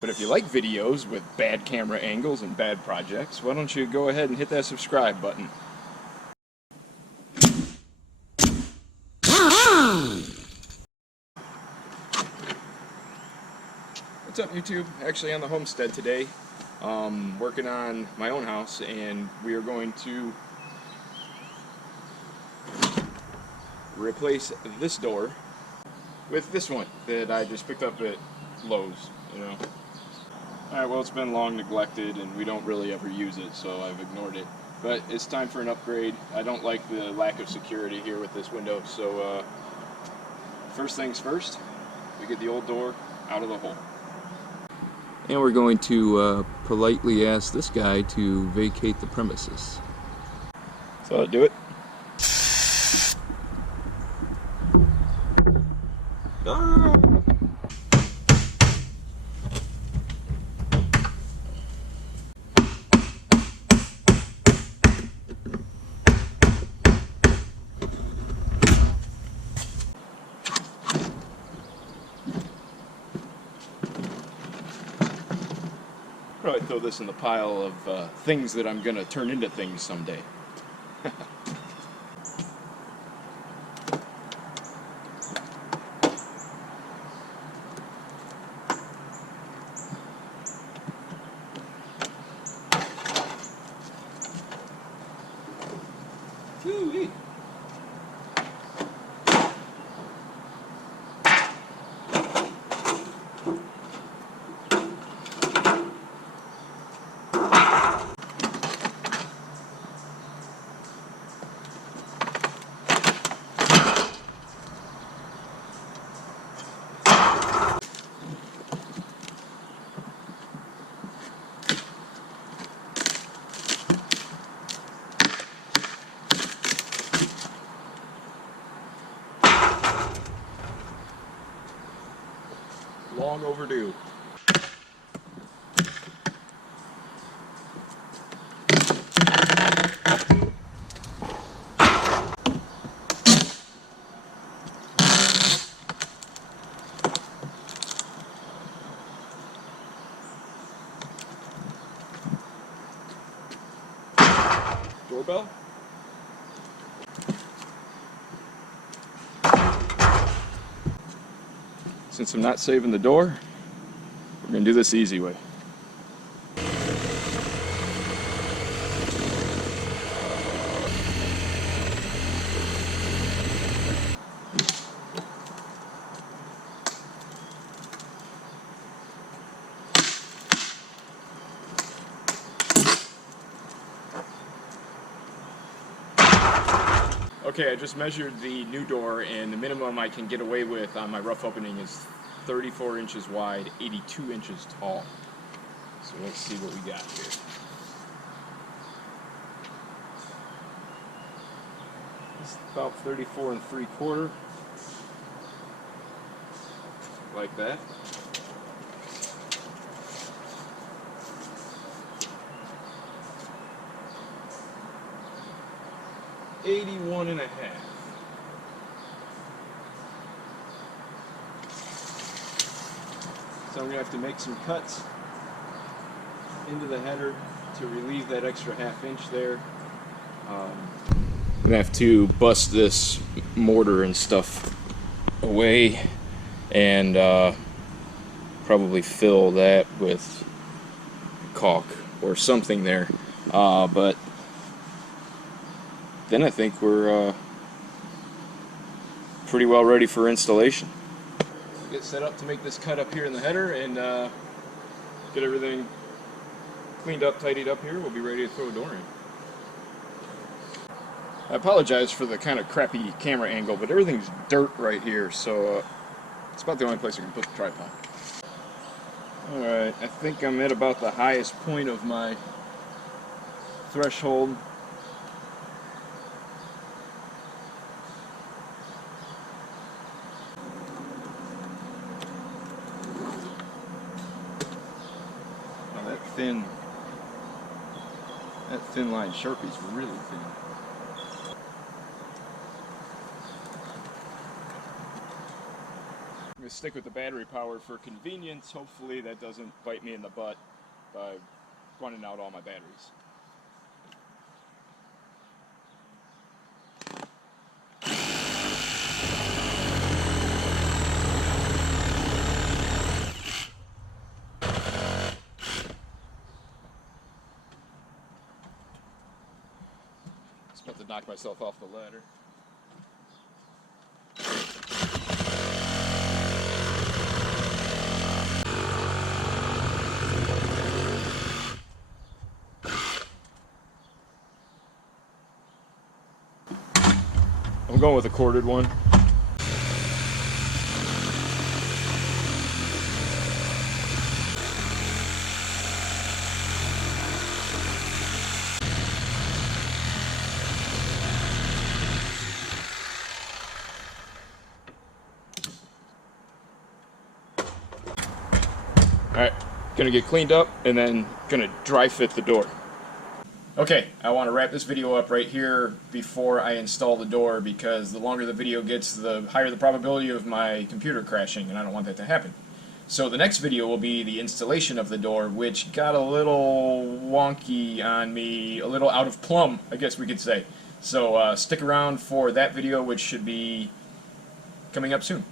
But if you like videos with bad camera angles and bad projects, why don't you go ahead and hit that subscribe button. What's up, YouTube? Actually on the homestead today, working on my own house, and we are going to replace this door with this one that I just picked up at Lowe's, Alright, well, it's been long neglected and we don't really ever use it, so I've ignored it. But it's time for an upgrade. I don't like the lack of security here with this window, so first things first, we get the old door out of the hole. And we're going to politely ask this guy to vacate the premises. So I'll do it. Ah! Probably throw this in the pile of things that I'm gonna turn into things someday. Woo-wee. Long overdue. Doorbell? Since I'm not saving the door, we're going to do this the easy way. Okay, I just measured the new door, and the minimum I can get away with on my rough opening is 34 inches wide, 82 inches tall. So let's see what we got here. It's about 34 3/4, like that. $81 1/2. So I'm going to have to make some cuts into the header to relieve that extra 1/2 inch there. I'm going to have to bust this mortar and stuff away and probably fill that with caulk or something there. But then I think we're pretty well ready for installation. Get set up to make this cut up here in the header and get everything cleaned up, tidied up here. We'll be ready to throw a door in. I apologize for the kind of crappy camera angle, but everything's dirt right here, so it's about the only place I can put the tripod. Alright, I think I'm at about the highest point of my threshold. That thin line Sharpie's really thin. I'm going to to stick with the battery power for convenience. Hopefully that doesn't bite me in the butt by running out all my batteries. Just about to knock myself off the ladder. I'm going with a corded one. Alright, gonna get cleaned up and then gonna dry fit the door. Okay, I want to wrap this video up right here before I install the door, because the longer the video gets, the higher the probability of my computer crashing, and I don't want that to happen. So the next video will be the installation of the door, which got a little wonky on me, a little out of plumb, I guess we could say. So stick around for that video, which should be coming up soon.